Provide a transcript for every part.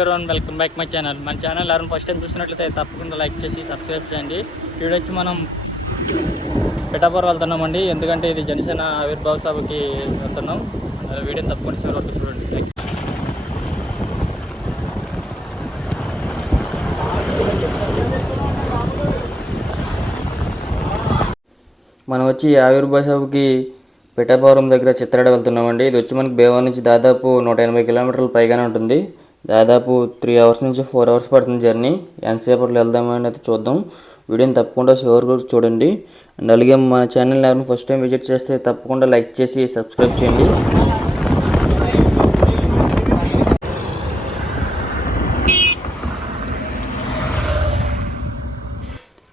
Everyone, welcome back my channel. మన channel ఎవరైనా first time చూస్తున్నట్లయితే తప్పకుండా లైక్ చేసి సబ్స్క్రైబ్ చేయండి. వీడియో వచ్చి మనం పిఠాపురం వెళ్తున్నామండి. ఎందుకంటే ఇది జనసేన ఆవిర్భావ సభకి వెళ్తున్నాం. వీడియోని తప్పకుండా చివరి వరకు చూడండి. మనం వచ్చి ఆవిర్భావ సభకి పిఠాపురం దగ్గర చిత్రాడ వెళ్తున్నామండి. ఇది వచ్చి మనకి భీమవరం నుంచి దాదాపు 180 కిలోమీటర్ల పైగానే ఉంటుంది. దాదాపు 3 అవర్స్ నుంచి 4 అవర్స్ పడుతుంది జర్నీ. ఎంతసేపట్లో వెళ్దామని అయితే చూద్దాం. వీడియోని తప్పకుండా చివరి చూడండి. అండ్ అలాగే మన ఛానల్ని ఎవరైనా ఫస్ట్ టైం విజిట్ చేస్తే తప్పకుండా లైక్ చేసి సబ్స్క్రైబ్ చేయండి.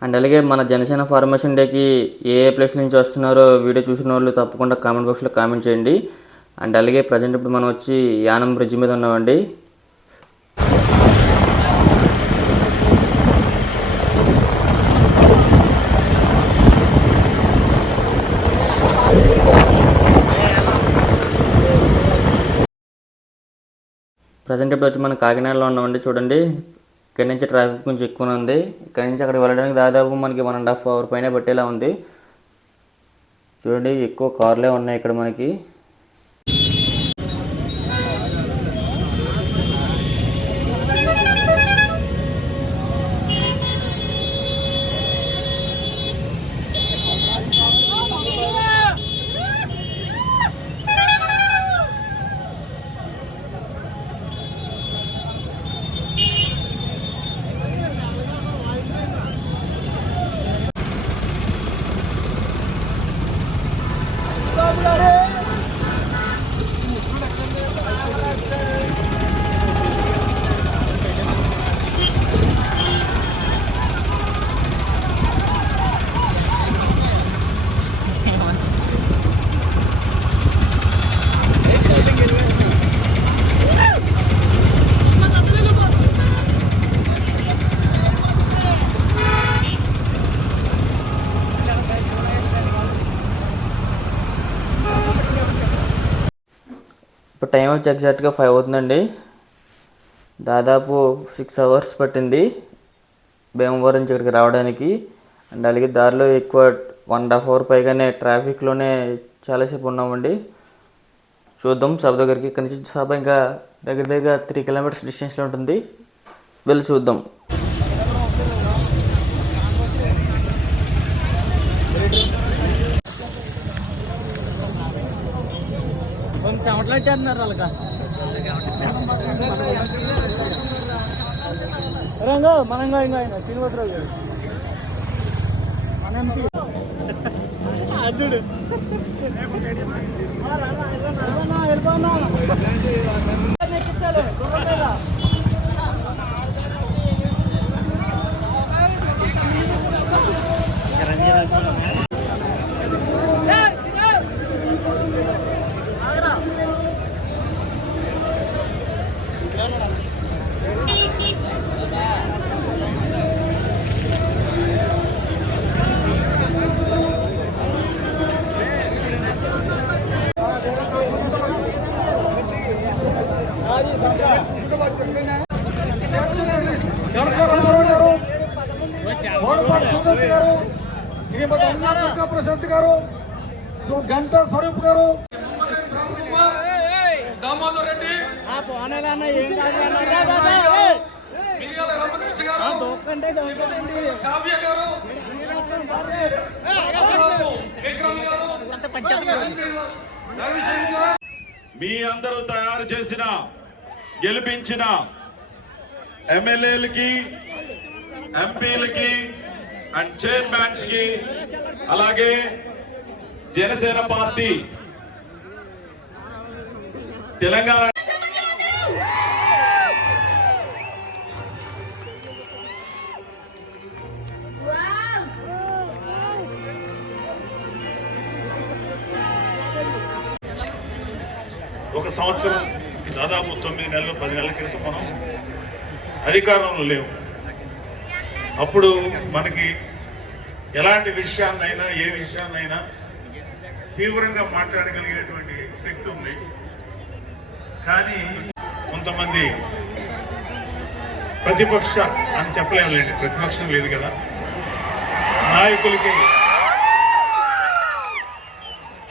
అండ్ అలాగే మన జనసేన ఫార్మేషన్ డేకి ఏ ప్లేస్ నుంచి వస్తున్నారో వీడియో చూసిన వాళ్ళు తప్పకుండా కామెంట్ బాక్స్లో కామెంట్ చేయండి. అండ్ అలాగే ప్రజెంట్ ఇప్పుడు మనం వచ్చి యానం బ్రిడ్జ్ మీద ఉన్నామండి. ప్రజెంట్ ఇప్పుడు వచ్చి మనం కాకినాడలో ఉన్నామండి. చూడండి, ఇక్కడ నుంచి ట్రాఫిక్ కొంచెం ఎక్కువ ఉంది. ఇక్కడ నుంచి అక్కడికి వెళ్ళడానికి దాదాపు మనకి 1.5 అవర్ పైన పట్టేలా ఉంది. చూడండి, ఎక్కువ కార్లే ఉన్నాయి ఇక్కడ మనకి. ఇప్పుడు టైం వచ్చి ఎగ్జాక్ట్గా 5 అవుతుందండి. దాదాపు 6 అవర్స్ పట్టింది భీమవరం నుంచి ఇక్కడికి రావడానికి. అండ్ అలాగే దారిలో ఎక్కువ 1.5 అవర్ పైగానే ట్రాఫిక్లోనే చాలాసేపు ఉన్నామండి. చూద్దాం సభ దగ్గరికి. ఇక్కడ నుంచి సభ ఇంకా దగ్గర 3 కిలోమీటర్స్ డిస్టెన్స్లో ఉంటుంది. వెళ్ళి చూద్దాం. చెమటలాంటున్నారు వాళ్ళక మనంగా ఇంకా ఆయన శ్రీనివాసరావు గారు అదుడు ప్రశాంత్ గారు, గంటా స్వరూప్ గారు, దామోదర్ రెడ్డి, రామకృష్ణ గారు, కావ్య గారు, మీ అందరూ తయారు చేసిన గెలిపించిన ఎమ్మెల్యేలకి, ఎంపీలకి అండ్ చైర్మన్స్ కి, అలాగే జనసేన పార్టీ తెలంగాణ ఒక సంవత్సరం దాదాపు 9 నెలలు 10 నెలల క్రితం మనం అధికారంలో లేవు. అప్పుడు మనకి ఎలాంటి విషయాన్నైనా ఏ విషయాన్నైనా తీవ్రంగా మాట్లాడగలిగేటువంటి శక్తి ఉంది. కానీ కొంతమంది ప్రతిపక్ష అని చెప్పలేములేండి, ప్రతిపక్షం లేదు కదా, నాయకులకి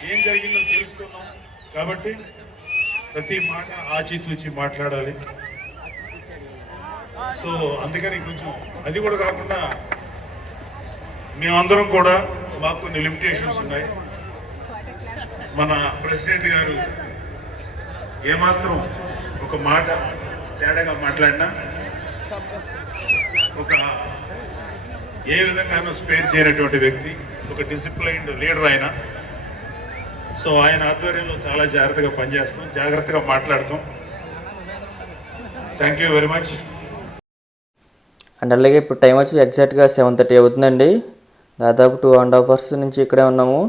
ఏం జరిగిందో తెలుసుకున్నాం కాబట్టి ప్రతి మాట ఆచితూచి మాట్లాడాలి. సో అందుకని కొంచెం అది కూడా కాకుండా మేమందరం కూడా మాకు కొన్ని లిమిటేషన్స్ ఉన్నాయి. మన ప్రెసిడెంట్ గారు ఏమాత్రం ఒక మాట తేడాగా మాట్లాడినా ఒక ఏ విధంగానూ స్పేర్ చేయనటువంటి వ్యక్తి, ఒక డిసిప్లైన్డ్ లీడర్ ఆయన. సో ఆయన ఆధ్వర్యంలో చాలా జాగ్రత్తగా పనిచేస్తాం, జాగ్రత్తగా మాట్లాడతాం. Thank you very much. And అలాగే ఇప్పుడు టైం వచ్చి ఎగ్జాక్ట్గా 7:30 అవుతుందండి. దాదాపు 2.5 hours నుంచి ఇక్కడే ఉన్నాము.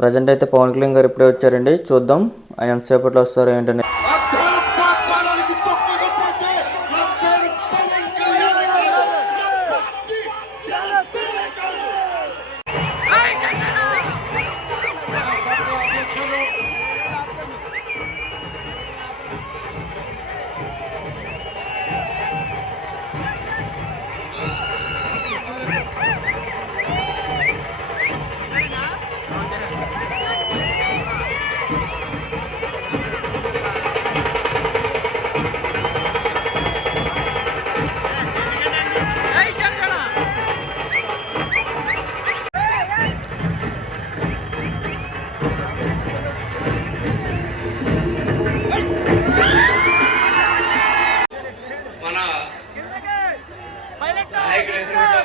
ప్రజెంట్ అయితే పవన్ కళ్యాణ్ గారు ఇప్పుడే వచ్చారండి. చూద్దాం ఆయన ఎంతసేపట్లో వస్తారో ఏంటనే.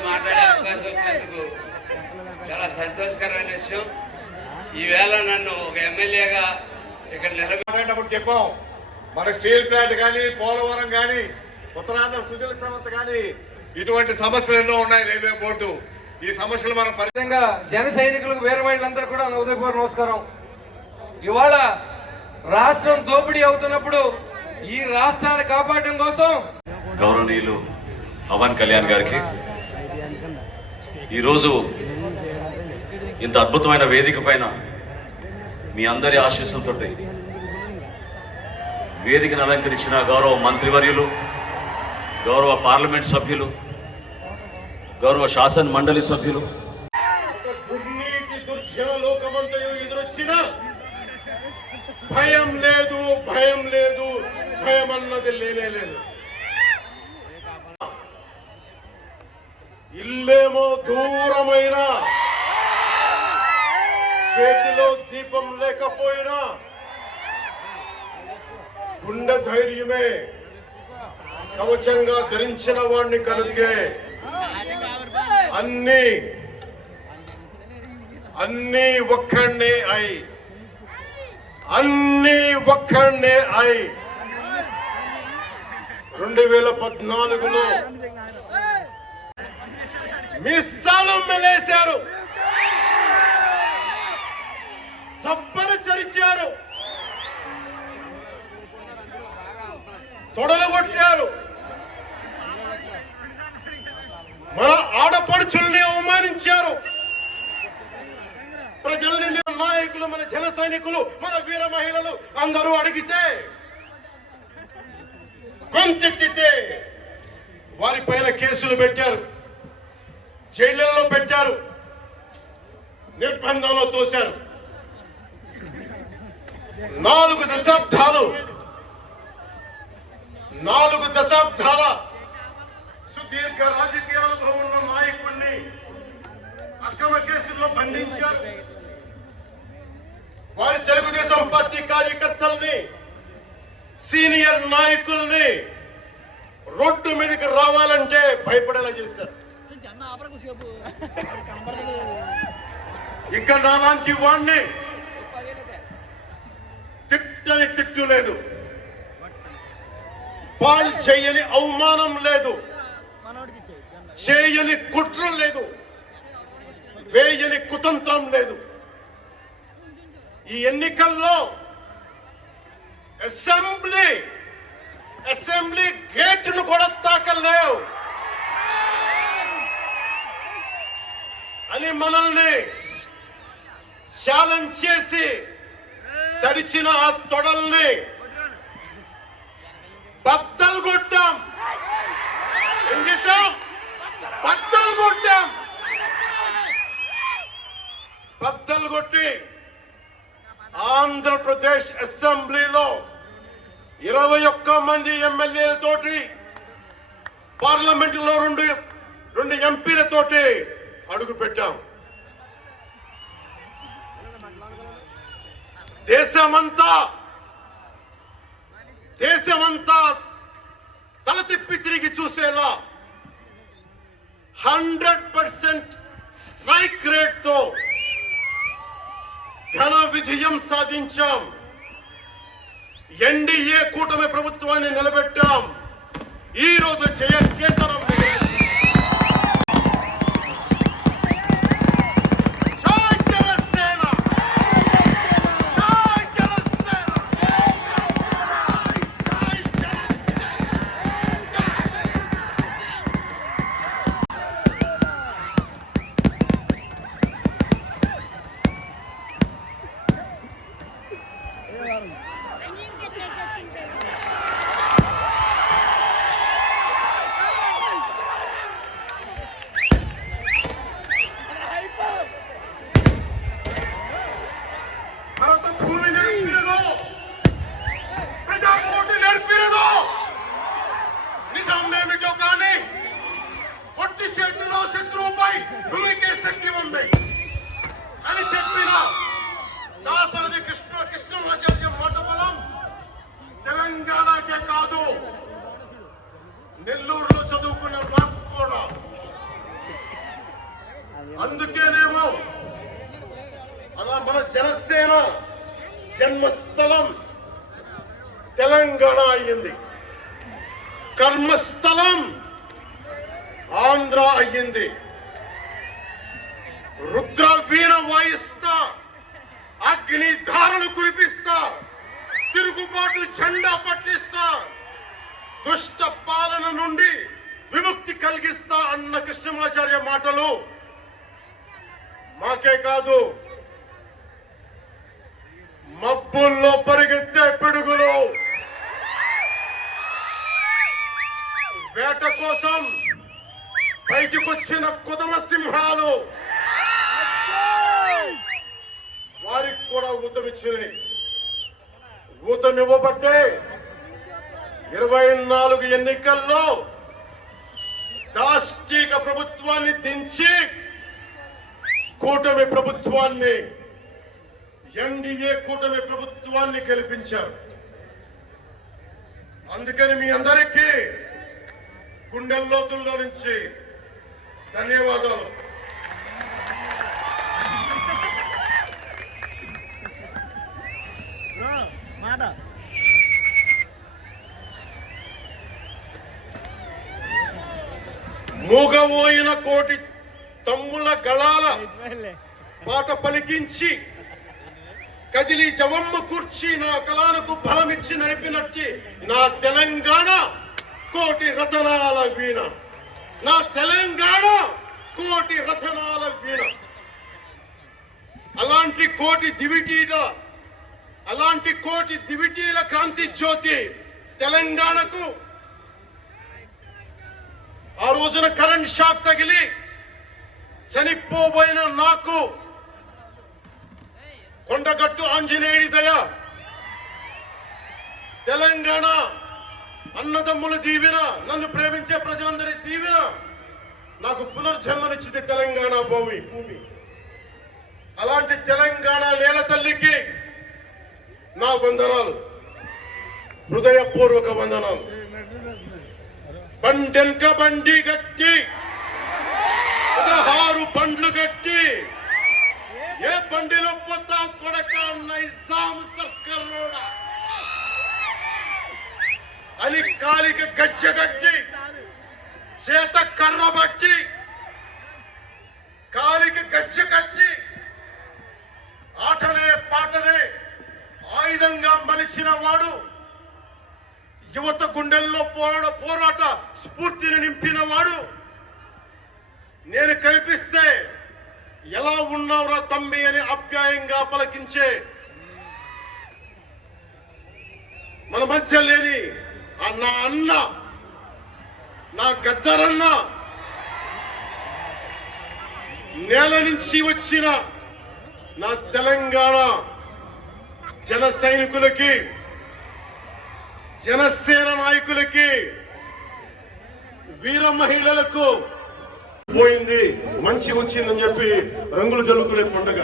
మాట్లాడే అవకాశం వచ్చినందుకు చాలా సంతోషకరమైన విషయం. ఈవేళ నన్ను ఒక ఎమ్మెల్యేగా ఇక్కడ నిలబెట్టినప్పుడు చెప్పాం, మన స్టీల్ ప్లాంట్ కానీ, పోలవరం కానీ, ఉత్తరాంధ్ర సుజల సంస్థ కానీ, ఇటువంటి సమస్యలు ఎన్నో ఉన్నాయి. రైల్వే బోర్డు ఈ సమస్యలు మనం పరితంగా జన సైనికులకు వేరే వాళ్ళందరూ కూడా ఉదయపూర్వ నమస్కారం. ఇవాళ రాష్ట్రం దోపిడీ అవుతున్నప్పుడు ఈ రాష్ట్రాన్ని కాపాడడం కోసం గౌరవనీయులు పవన్ కళ్యాణ్ గారికి ఈరోజు ఇంత అద్భుతమైన వేదిక పైన మీ అందరి ఆశీస్సులతో వేదికను అలంకరించిన గౌరవ మంత్రివర్యులు, గౌరవ పార్లమెంట్ సభ్యులు, గౌరవ శాసన మండలి సభ్యులు, దుర్నీతి దుర్జన లోకమంతయు ఎదురొచ్చిన భయం లేదు, భయం లేదు, భయం అన్నది లేనే లేదు. ఇల్లేమో దూరమైన, చేతిలో దీపం లేకపోయినా గుండె ధైర్యమే కవచంగా ధరించిన వాడిని కనుకే అన్ని ఒక్కడే అయి 2014లో మిస్సాలు మెలేశారు, సబ్బలు చరిచారు, తొడలు కొట్టారు, మన ఆడపడుచుల్ని అవమానించారు. ప్రజల నుండి నాయకులు, మన జన సైనికులు, మన వీర మహిళలు అందరూ అడిగితే, గొంతెత్తితే వారిపైన కేసులు పెట్టారు, జైళ్లలో పెట్టారు, నిర్బంధంలో తోశారు. 4 దశాబ్దాల సుదీర్ఘ రాజకీయ అనుభవం ఉన్న నాయకుడిని అక్రమ కేసుల్లో బంధించారు. వారి తెలుగుదేశం పార్టీ కార్యకర్తల్ని, సీనియర్ నాయకుల్ని రోడ్డు మీదకి రావాలంటే భయపడేలా చేశారు. ఇక నాలాంటి వాణ్ణి తిట్టని తిట్టు లేదు, పాల్ చేయని అవమానం లేదు, చేయని కుట్ర లేదు, వేయని కుతంత్రం లేదు. ఈ ఎన్నికల్లో అసెంబ్లీ గేటును కూడా తాకలేవు అని మనల్ని ఛాలెంజ్ చేసి సరిచిన ఆ తొడల్ని బద్దలు కొట్టాం. ఏం చేశాం? బద్దలు కొట్టాం. బద్దలు కొట్టి ఆంధ్రప్రదేశ్ అసెంబ్లీలో 21 మంది ఎమ్మెల్యేలతోటి, పార్లమెంటులో రెండు ఎంపీలతోటి అడుగు పెట్టాం. దేశమంతా తల తిప్పి తిరిగి చూసేలా 100% స్ట్రైక్ రేట్ తో ఘన విజయం సాధించాం. ఎన్డీఏ కూటమి ప్రభుత్వాన్ని నిలబెట్టాం. ఈ రోజు జయకేతనం తెలంగాణకే కాదు, నెల్లూరులో చదువుకున్న నాకు కూడా. అందుకేనేమో అలా మన జనసేన జన్మస్థలం తెలంగాణ అయ్యింది, కర్మస్థలం ఆంధ్ర అయ్యింది. రుద్ర వీణ వాయిస్తా, అగ్ని ధారలు కురిపిస్తా, తిరుగుబాటు జెండా పట్టిస్తా, దుష్ట పాలన నుండి విముక్తి కలిగిస్తా అన్న కృష్ణమాచార్య మాటలు మాకే కాదు, మబ్బుల్లో పరిగెత్తే పిడుగులు, వేట కోసం బయటకొచ్చిన కుదమ సింహాలు వారికి కూడా ఊతమిచ్చినాయి. ఊతమివ్వబట్టే 24 ఎన్నికల్లో దాష్టీక ప్రభుత్వాన్ని దించి కూటమి ప్రభుత్వాన్ని, ఎన్డీఏ కూటమి ప్రభుత్వాన్ని గెలిపించారు. అందుకని మీ అందరికీ గుండెల్లోతుల్లో నుంచి ధన్యవాదాలు. మూగబోయిన కోటి తమ్ముల గళాల పాట పలికించి కదిలి జవమ్మ కూర్చి నా కళలకు బలమిచ్చి నడిపినట్టి నా తెలంగాణ కోటి రతనాల వీణ, నా తెలంగాణ కోటి రతనాల వీణ. అలాంటి కోటి దివిటీల క్రాంతి జ్యోతి తెలంగాణకు ఆ రోజున కరెంట్ షాక్ తగిలి చనిపోబోయిన నాకు కొండగట్టు ఆంజనేయుడి దయ, తెలంగాణ అన్నదమ్ముల దీవెన, నన్ను ప్రేమించే ప్రజలందరి దీవెన నాకు పునర్జన్మనిచ్చింది తెలంగాణ భూమి. అలాంటి తెలంగాణ నేల తల్లికి నా వందనాలు, హృదయపూర్వక వందనాలు. బండెంక బండి గట్టి 16 బండ్లు గట్టి ఏ బండిలో పోతావు కొడక నైజాం సర్కార్ అని కాలికి గజ్జె కట్టి, చేత కర్ర బట్టి, కాలికి గజ్జె కట్టి, ఆటనే పాటనే ఆయుధంగా మలిచిన వాడు, యువత గుండెల్లో పోరాట స్ఫూర్తిని నింపిన వాడు, నేను కనిపిస్తే ఎలా ఉన్నావురా తమ్మి అని ఆప్యాయంగా పలకించే మన మధ్య లేని నా అన్న నా గద్దరన్న నేల నుంచి వచ్చిన నా తెలంగాణ జన సైనికులకి, జనసేన నాయకులకి, వీర మహిళలకు పోయింది మంచి వచ్చిందని చెప్పి రంగులు జల్లుకునే పండుగ.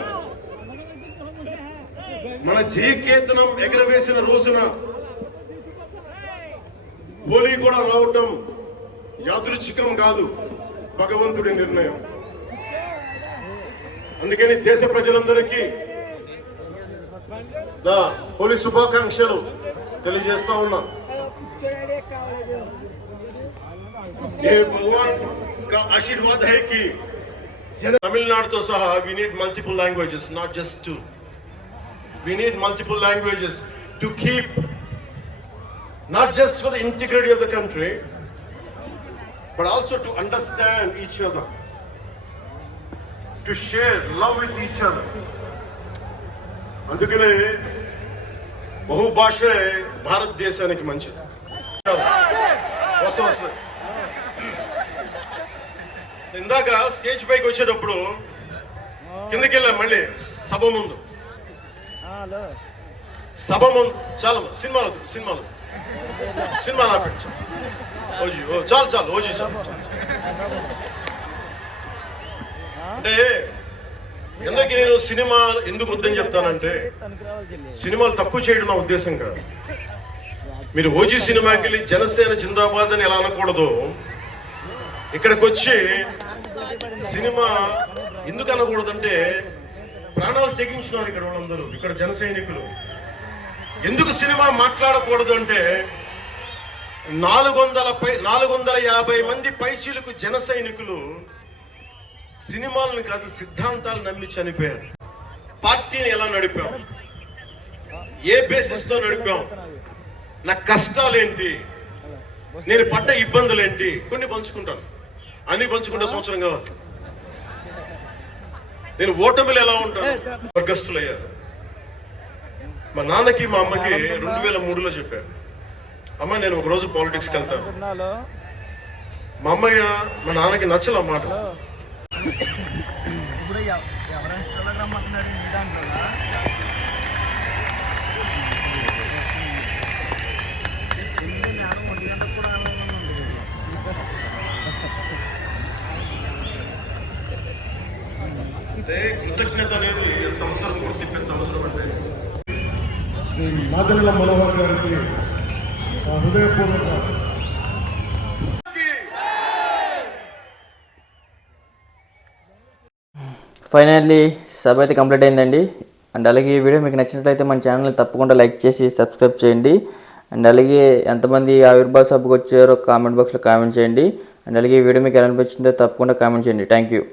మన జయకేతనం ఎగరవేసిన రోజున హోలీ కూడా రావటం యాదృచ్ఛికం కాదు, భగవంతుడి నిర్ణయం. అందుకని దేశ ప్రజలందరికీ నా హోలీ శుభాకాంక్షలు తెలియజేస్తా ఉన్నా. ये भगवान का आशीर्वाद है कि तमिलनाडु तो सहा we need multiple languages, not just two. We need multiple languages to keep, not just for the integrity of the country, but also to understand each other, to share love with each other. అందుకనే బహుభాష భారతదేశానికి మంచిది. వస్తుంది. ఇందాక stage పైకి వచ్చేటప్పుడు కిందకి వెళ్ళాం, మళ్ళీ సభ ముందు చాలా సినిమాలు ఆపండి. చాలు ఓజీ చాలు. అంటే ఎందుకు నేను సినిమా ఎందుకు వద్దని చెప్తానంటే, సినిమాలు తక్కువ చేయడం నా ఉద్దేశం కాదు. మీరు ఓజీ సినిమాకి వెళ్ళి జనసేన జిందాబాద్ అని ఎలా అనకూడదు, ఇక్కడికి వచ్చి సినిమా ఎందుకు అనకూడదంటే ప్రాణాలు తెగించినారు ఇక్కడ వాళ్ళందరూ, ఇక్కడ జన సైనికులు. ఎందుకు సినిమా మాట్లాడకూడదు అంటే 450 మంది పైచీలకు జన సైనికులు సినిమాలను కాదు సిద్ధాంతాలు నమ్మి చనిపోయారు. పార్టీని ఎలా నడిపాం, ఏ బేసిస్ తో నడిపాం, నా కష్టాలేంటి, నేను పడ్డ ఇబ్బందులేంటి, కొన్ని పంచుకుంటాను. అన్ని పంచుకుంటే సంవత్సరం కావాలి. నేను ఓటమిలు ఎలా ఉంటాను, వర్గస్తులు అయ్యారు. మా నాన్నకి మా అమ్మకి 2003లో చెప్పారు, అమ్మ నేను ఒక రోజు పాలిటిక్స్కి వెళ్తాను. మా అమ్మయ్య మా నాన్నకి నచ్చల మాట. అంటే కృతజ్ఞత అనేది ఎంత అవసరం, గుర్తింపెంత అవసరం అంటే శ్రీ మాదనల మనోహర్ గారికి హృదయపూర్వక ఫైనల్లీ సభ అయితే కంప్లీట్ అయిందండి. అండ్ అలాగే ఈ వీడియో మీకు నచ్చినట్లయితే మన ఛానల్ని తప్పకుండా లైక్ చేసి సబ్స్క్రైబ్ చేయండి. అండ్ అలాగే ఎంతమంది ఆవిర్భావ సభకు వచ్చారో కామెంట్ బాక్స్లో కామెంట్ చేయండి. అండ్ అలాగే ఈ వీడియో మీకు ఎలా అనిపించిందో తప్పకుండా కామెంట్ చేయండి. Thank you.